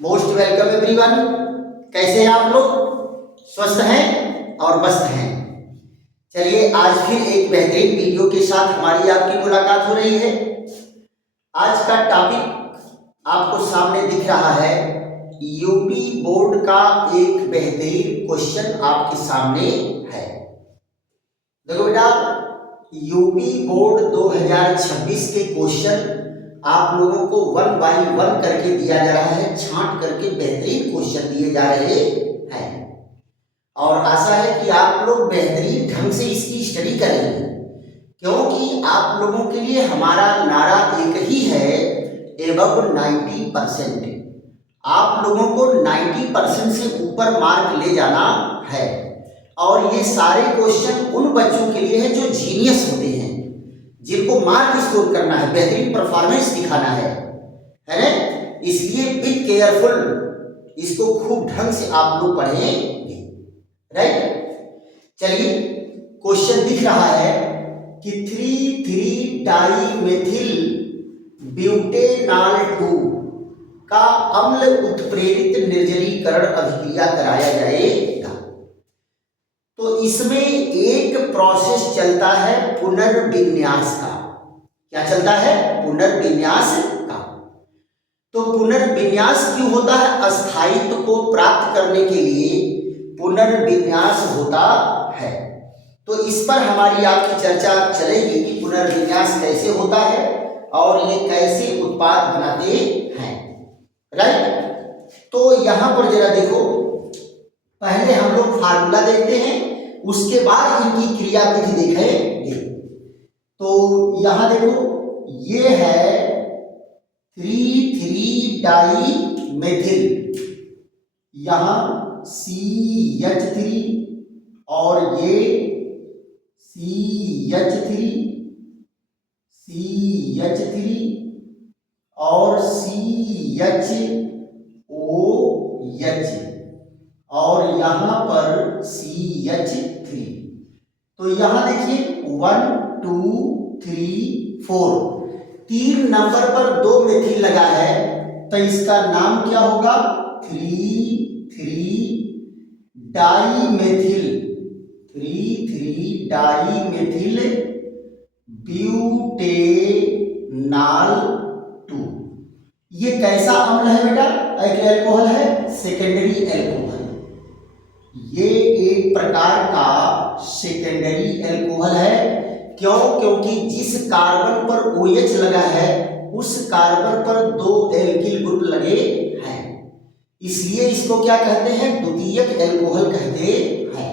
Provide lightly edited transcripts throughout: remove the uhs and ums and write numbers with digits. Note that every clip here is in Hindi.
Most welcome everyone. कैसे हैं आप लोग? स्वस्थ हैं और मस्त हैं। चलिए आज फिर एक बेहतरीन वीडियो के साथ हमारी आपकी मुलाकात हो रही है। आज का टॉपिक आपको सामने दिख रहा है। यूपी बोर्ड का एक बेहतरीन क्वेश्चन आपके सामने है। देखो बेटा, यूपी बोर्ड 2026 के क्वेश्चन आप लोगों को 1 बाय 1 करके दिया जा रहा है, छांट करके बेहतरीन क्वेश्चन दिए जा रहे हैं और आशा है कि आप लोग बेहतरीन ढंग से इसकी स्टडी करेंगे, क्योंकि आप लोगों के लिए हमारा नारा एक ही है, एबव 90%। आप लोगों को 90% से ऊपर मार्क ले जाना है और ये सारे क्वेश्चन उन बच्चों के लिए है जो जीनियस होते हैं, जिनको मार्क स्कोर करना है, बेहतरीन परफॉर्मेंस दिखाना है ना। इसलिए बी केयरफुल, इसको खूब ढंग से आप लोग पढ़ेंगे, राइट। चलिए क्वेश्चन दिख रहा है कि 3,3 डाइमेथिल ब्यूटेनॉल 2 का अम्ल उत्प्रेरित निर्जलीकरण अभिक्रिया कराया जाएगा। तो इसमें एक प्रोसेस चलता है पुनर्विन्यास का। क्या चलता है? पुनर्विन्यास का। तो पुनर्विन्यास क्यों होता है? अस्थायित्व को प्राप्त करने के लिए पुनर्विन्यास होता है। तो इस पर हमारी आपकी चर्चा चलेगी कि पुनर्विन्यास कैसे होता है और ये कैसे उत्पाद बनाते हैं, राइट। तो यहां पर जरा देखो, पहले हम लोग फार्मूला देखते हैं, उसके बाद इनकी क्रियाविधि देखेंगे। तो यहां देखो, ये है 3,3 डाइमेथिल, यहां CH3 और ये CH3 और CHOH और यहां पर CH3। तो यहां देखिए 1 2 3 4 3 नंबर पर 2 मेथिल लगा है, तो इसका नाम क्या होगा? 3,3 डाइमेथिल, 3,3 डाइमेथिल ब्यूटेनॉल 2। ये कैसा अम्ल है बेटा? एक एल्कोहल है, सेकेंडरी एल्कोहल। ये एक प्रकार का सेकेंडरी एल्कोहल है। क्यों? क्योंकि जिस कार्बन पर OH लगा है उस कार्बन पर 2 एल्किल ग्रुप लगे हैं, इसलिए इसको क्या कहते हैं? द्वितीयक एल्कोहल कहते हैं।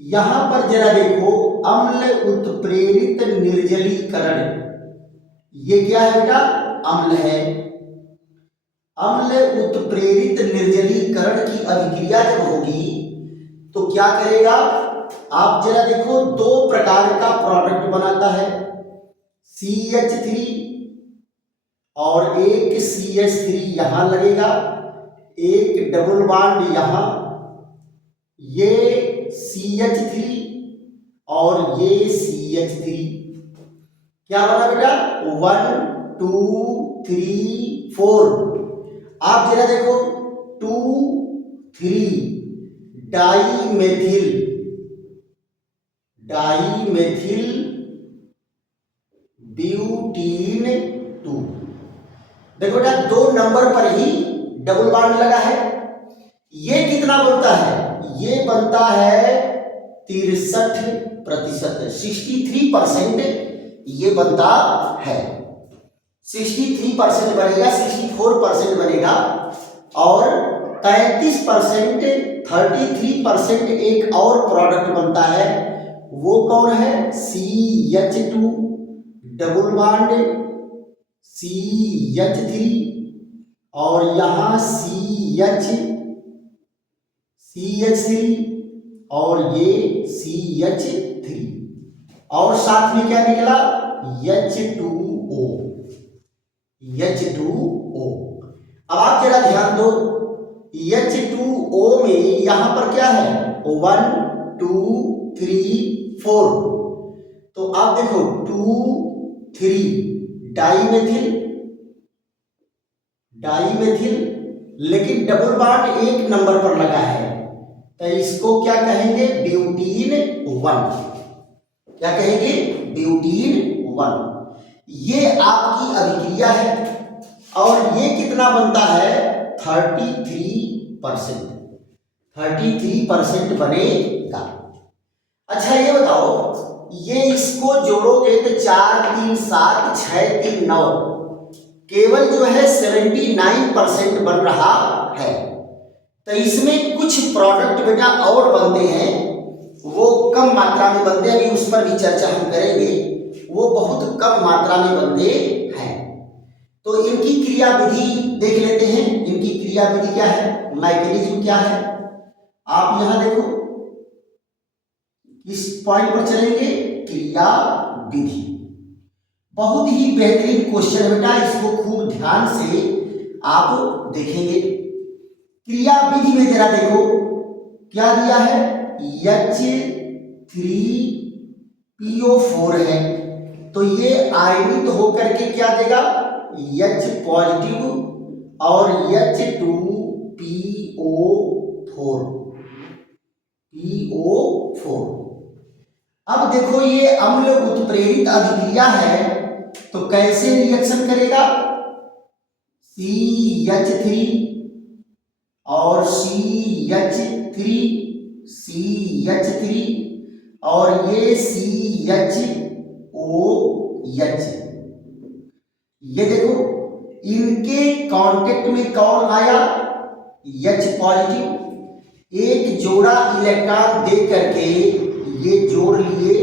यहां पर जरा देखो, अम्ल उत्प्रेरित निर्जलीकरण, ये क्या है बेटा? अम्ल है। अम्ल उत्प्रेरित निर्जलीकरण की अभिक्रिया जब होगी तो क्या करेगा? आप जरा देखो, 2 प्रकार का प्रोडक्ट बनाता है, CH3 और एक CH3 यहां लगेगा, एक डबल बॉन्ड यहां, ये CH3 और ये CH3, क्या बना बेटा? 1 2 3 4। आप जरा देखो, 2 3 डाइमेथिल ब्यूटीन 2। देखो बेटा, 2 नंबर पर ही डबल बॉन्ड लगा है। ये कितना बनता है? ये बनता है 63%, 63% ये बनता है। 63% बनेगा, 64% बनेगा और 33%, 33% एक और प्रोडक्ट बनता है। वो कौन है? CH2 डबल बॉन्ड CH3 और यहां CH3 और ये CH3 और साथ में क्या निकला? H2O। अब आप जरा ध्यान दो, H2O में यहां पर क्या है? 1 2 3 4। तो आप देखो 2 3 डाइमेथिल लेकिन डबल बॉन्ड एक नंबर पर लगा है, तो इसको क्या कहेंगे? ब्यूटीन 1। क्या कहेंगे? ब्यूटीन 1। ये आपकी अभिक्रिया है और ये कितना बनता है? 33%। 33% बनेगा। अच्छा ये बताओ, ये इसको जोड़ोगे तो 4 3 7 6 3 9, केवल जो है 79% बन रहा है। तो इसमें कुछ प्रोडक्ट बेटा और बनते हैं, वो कम मात्रा में बनते हैं, अभी उस पर भी चर्चा हम करेंगे। वो बहुत कम मात्रा में बनते हैं। तो इनकी क्रिया विधि देख लेते हैं। इनकी क्रिया विधि क्या है, मैकेनिज्म क्या है? आप यहां देखो, इस पॉइंट पर चलेंगे, क्रिया विधि। बहुत ही बेहतरीन क्वेश्चन है बेटा, इसको खूब ध्यान से आप देखेंगे। क्रिया विधि में जरा देखो क्या दिया है, H3PO4 है, तो ये आयनित होकर के क्या देगा? H पॉजिटिव और H2PO4। अब देखो ये अम्ल उत्प्रेरित अभिक्रिया है, तो कैसे रिएक्शन करेगा? CH3 और CH3 और ये CHOH। ये देखो इनके कांटेक्ट में कौन आया? H positive. एक जोड़ा इलेक्ट्रॉन दे करके ये जोड़ लिए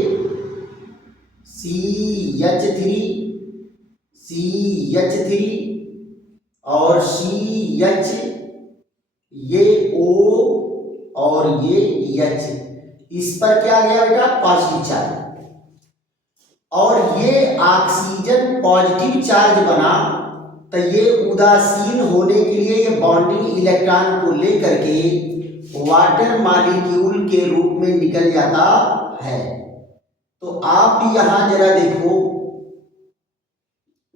CH3 और CH, ये O और ये H, इस पर क्या गया बेटा? Positive charge. और ये ऑक्सीजन पॉजिटिव चार्ज बना, तो ये उदासीन होने के लिए ये बॉन्डिंग इलेक्ट्रॉन को लेकर के वाटर मॉलिक्यूल के रूप में निकल जाता है। तो आप यहां जरा देखो,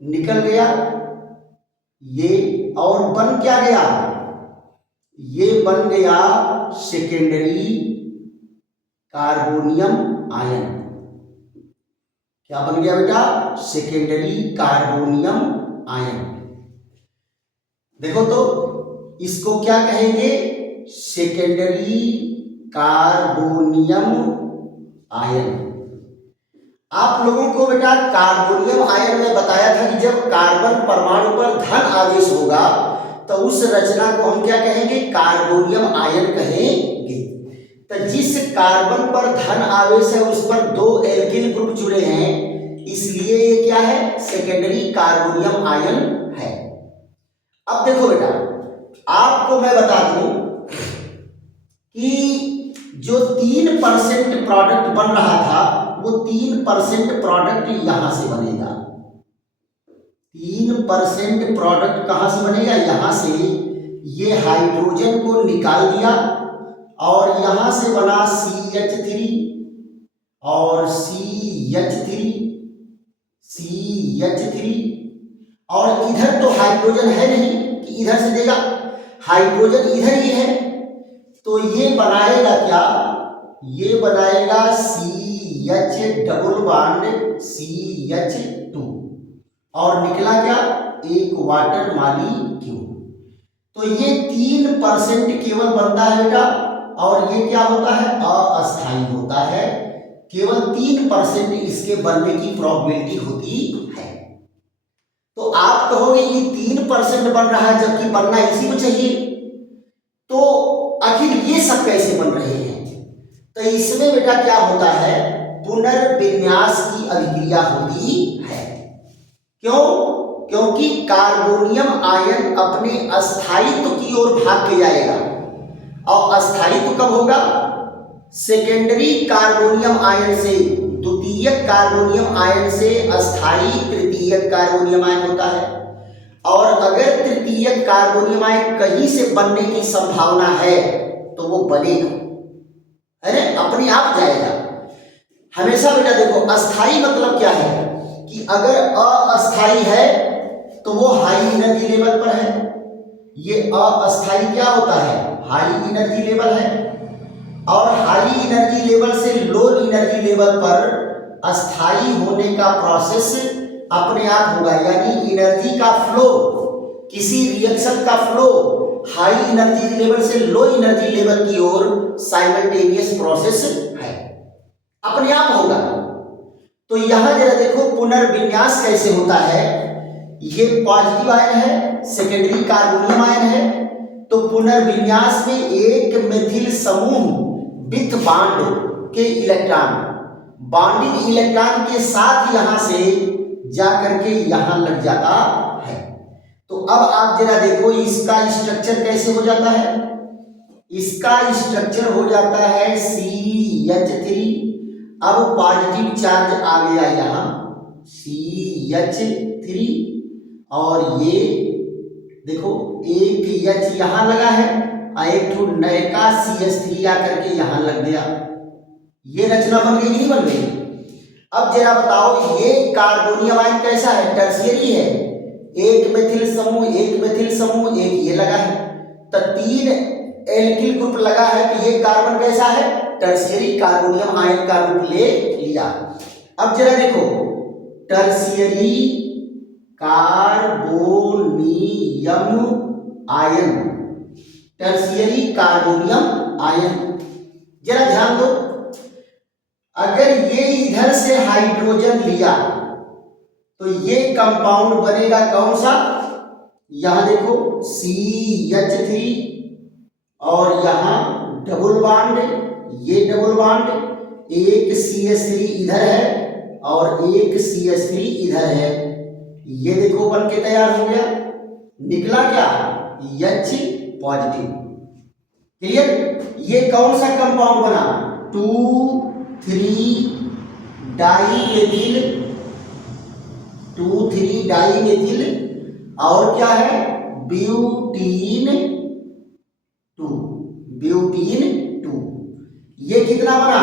निकल गया ये, और बन क्या गया? ये बन गया सेकेंडरी कार्बोनियम आयन। क्या बन गया बेटा? Secondary carbonium ion. देखो तो इसको क्या कहेंगे? Secondary carbonium ion. आप लोगों को बेटा कार्बोनियम आयन में बताया था कि जब कार्बन परमाणु पर धन आवेश होगा तो उस रचना को हम क्या कहेंगे? कार्बोनियम आयन कहेंगे। तो जिस कार्बन पर धन आवेश है उस पर 2 एल्किल ग्रुप जुड़े हैं, इसलिए ये क्या है? सेकेंडरी कार्बोनियम आयन है। अब देखो बेटा, आपको मैं बता दूं कि जो 3% प्रोडक्ट बन रहा था, वो 3% प्रोडक्ट यहां से बनेगा। 3% प्रोडक्ट कहां से बनेगा? यहां से। ये हाइड्रोजन को निकाल दिया और यहां से बना CH3 और CH3 और इधर तो हाइड्रोजन है नहीं कि इधर से देगा, हाइड्रोजन इधर ही है, तो ये बनाएगा क्या? ये बनाएगा CH डबल बॉन्ड CH2 और निकला क्या? एक वाटर मॉलिक्यूल। तो ये 3% केवल बनता है बेटा, और ये क्या होता है? अस्थायी होता है। केवल 3% इसके बनने की प्रोबेबिलिटी होती है। तो आप कहोगे ये 3% बन रहा है जबकि बनना इसी को चाहिए, तो आखिर ये सब कैसे बन रहे हैं? तो इसमें बेटा क्या होता है? पुनर्विन्यास की अभिक्रिया होती है। क्यों? क्योंकि कार्बोनियम आयन अपने अस्थायित्व की ओर भाग के जाएगा, और अस्थायित्व कब होगा? सेकेंडरी कार्बोनियम आयन से, द्वितीयक कार्बोनियम आयन से अस्थायी तृतीयक कार्बोनियम आयन होता है। और अगर तृतीयक कार्बोनियम आयन कहीं से बनने की संभावना है तो वो बनेगा, अरे अपने आप जाएगा। हमेशा बेटा देखो, अस्थाई मतलब क्या है कि अगर अस्थाई है तो वो हाई एनर्जी लेवल पर है, ये अस्थाई क्या होता है, हाई एनर्जी लेवल है। और हाई एनर्जी लेवल से लो एनर्जी लेवल पर अस्थाई होने का प्रोसेस अपने आप होगा, यानी एनर्जी का फ्लो, किसी रिएक्शन का फ्लो हाई एनर्जी लेवल से लो एनर्जी लेवल की ओर साइमल्टेनियस प्रोसेस है, अपने आप होगा। तो यहां जरा देखो पुनर्विन्यास कैसे होता है। ये पॉजिटिव आयन है, सेकेंडरी कार्बोनियम आयन है। तो पुनर्विन्यास में एक मेथिल समूह विथ बांड के इलेक्ट्रॉन, बॉन्डिंग इलेक्ट्रॉन के साथ यहां से जाकर के यहां लग जाता है। तो अब आप जरा देखो इसका स्ट्रक्चर कैसे हो जाता है। इसका स्ट्रक्चर हो जाता है CH3। अब पॉजिटिव चार्ज आ गया यहां CH3, और ये देखो एक H यहां लगा है और एक ठो नए का CH3 आकर के यहां लग गया। ये रचना बन गई, नहीं बन गई। अब जरा बताओ ये कार्बोनियम आयन कैसा है, टर्शियरी है। एक मेथिल समूह, एक मेथिल समूह, एक ये लगा है, तो 3 एल्किल ग्रुप लगा है। कि ये कार्बन कैसा है, टर्शियरी कार्बोनियम आयन का रूप ले लिया। अब जरा देखो tertiary carbonium ion, tertiary carbonium ion, जरा ध्यान दो। अगर ये इधर से हाइड्रोजन लिया तो ये कंपाउंड बनेगा कौन सा, यहां देखो CH3 और यहां डबल बॉन्ड, ये डबल बॉन्ड, एक CH3 इधर है और एक CH3 इधर है। ये देखो बन के तैयार हो गया, निकला क्या H पॉजिटिव। क्लियर। ये कौन सा कंपाउंड बना, 2,3 डाइमेथिल, 2,3 डाइमेथिल, और क्या है ब्यूटीन 2, ब्यूटीन 2। ये कितना बना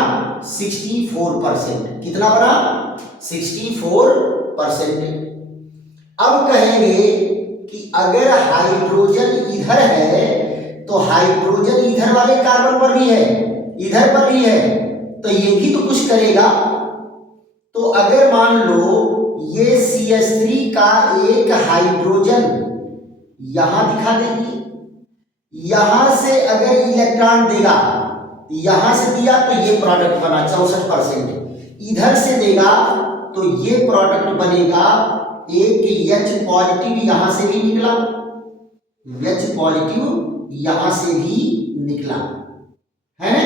64%, कितना बना 64%। अब कहेंगे कि अगर हाइड्रोजन इधर है तो हाइड्रोजन इधर वाले कार्बन पर भी है, इधर पर भी है, तो ये भी तो कुछ करेगा। तो अगर मान लो ये CH3 का एक हाइड्रोजन यहां दिखा देंगे, यहां से अगर इलेक्ट्रॉन देगा, यहां से दिया तो ये प्रोडक्ट बना 64%, इधर से देगा तो ये प्रोडक्ट बनेगा एक H पॉजिटिव यहां से भी निकला, H पॉजिटिव यहां से भी निकला, है ना।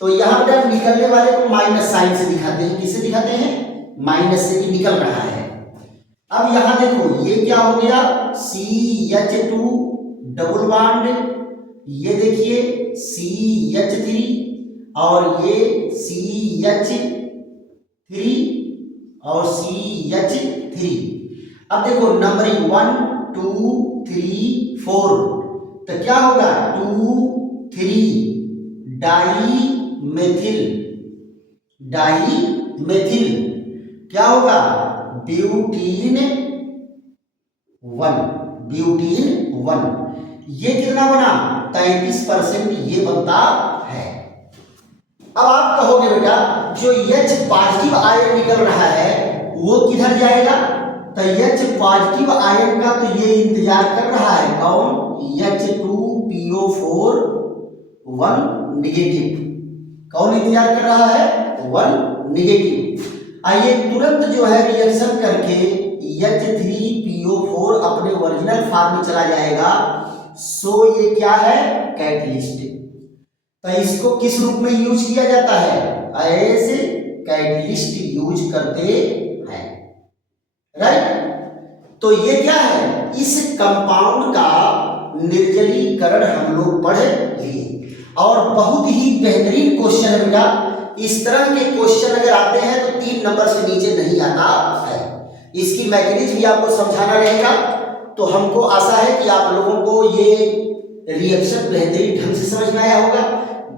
तो यहां पर निकलने वाले को माइनस साइन से दिखाते हैं, किसे दिखाते हैं, माइनस से भी निकल रहा है। अब यहां देखो ये क्या हो गया CH2 डबल बॉन्ड, ये देखिए CH3 और ये CH3 और CH3। अब देखो नंबरिंग 1 2 3 4, तो क्या होगा 2,3 डाइमेथिल, डाइमेथिल क्या होगा ब्यूटीन 1, ब्यूटीन 1। ये कितना बना 33%, ये बनता है। अब आप कहोगे बेटा जो H पॉजिटिव आयन निकल रहा है वो किधर जाएगा, तो H पॉजिटिव आयन का तो ये इंतजार कर रहा है कौन, H2PO4 1 निगेटिव, कौन इंतजार कर रहा है 1 निगेटिव। आइए तुरंत जो है रिएक्शन करके H3PO4 अपने ओरिजिनल फॉर्म में चला जाएगा। सो ये क्या है कैटलिस्ट। तो इसको किस रूप में यूज किया जाता है, ऐसे कैटलिस्ट यूज करते हैं, राइट। तो ये क्या है, इस कंपाउंड का निर्जलीकरण हम लोग पढ़ लिए और बहुत ही बेहतरीन क्वेश्चन है बेटा। इस तरह के क्वेश्चन अगर आते हैं तो 3 नंबर से नीचे नहीं आता है। इसकी मैकेनिज्म भी आपको समझाना रहेगा। तो हमको आशा है कि आप लोगों को ये रिएक्शन बेहतरीन ढंग से समझ में आया होगा।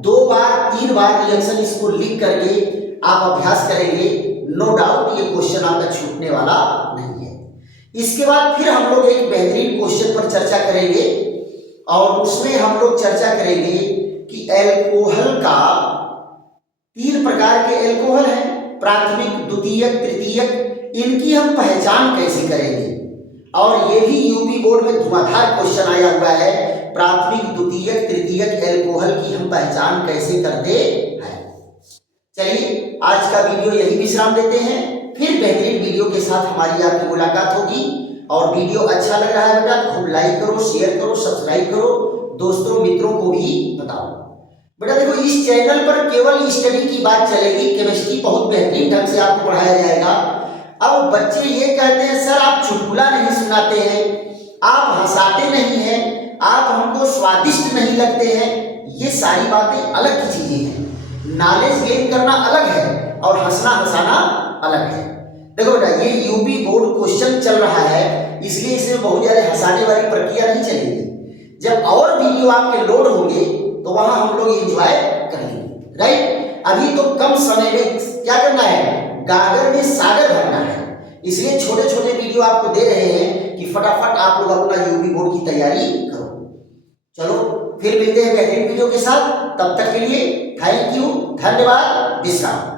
2 बार 3 बार रिएक्शन इसको लिख करके आप अभ्यास करेंगे, नो डाउट ये क्वेश्चन आपका छूटने वाला नहीं है। इसके बाद फिर हम लोग एक बेहतरीन क्वेश्चन पर चर्चा करेंगे और उसमें हम लोग चर्चा करेंगे कि एल्कोहल का 3 प्रकार के एल्कोहल हैं, प्राथमिक, द्वितीयक, तृतीयक, इनकी हम पहचान कैसे करेंगे। और ये भी यूपी बोर्ड में धुआंधार क्वेश्चन आया हुआ है, प्राथमिक, द्वितीयक, तृतीयक एल्कोहल की हम पहचान कैसे करते हैं। चलिए आज का वीडियो यही विश्राम देते हैं, फिर बेहतरीन वीडियो के साथ हमारी आपकी मुलाकात होगी। और वीडियो अच्छा लग रहा है बेटा खूब लाइक करो, शेयर करो, सब्सक्राइब करो, दोस्तों मित्रों को भी बताओ। बेटा देखो इस चैनल पर केवल स्टडी की बात चलेगी, केमिस्ट्री बहुत बेहतरीन ढंग से आपको पढ़ाया जाएगा। अब बच्चे ये कहते हैं सर आप चुटकुला नहीं सुनाते हैं, आप हंसाते नहीं हैं, आप हमको स्वादिष्ट नहीं लगते हैं। ये सारी बातें अलग की चीजें हैं, नॉलेज गेन करना अलग है और हंसना हंसाना अलग है। देखो बेटा ये यूपी बोर्ड क्वेश्चन चल रहा है, इसलिए इसमें बहुत ज्यादा हंसाने वाली प्रक्रिया नहीं चलेगी। जब और वीडियो आपके लोड होंगे तो वहां हम लोग एंजॉय करेंगे, राइट। अभी तो कम समय में क्या करना है, गागर में सागर भरना है, इसलिए छोटे छोटे वीडियो आपको दे रहे हैं कि फटाफट आप लोग अपना यूपी बोर्ड की तैयारी करो। चलो फिर मिलते हैं बेहतरीन वीडियो के साथ, तब तक के लिए थैंक यू, धन्यवाद, विश्राम।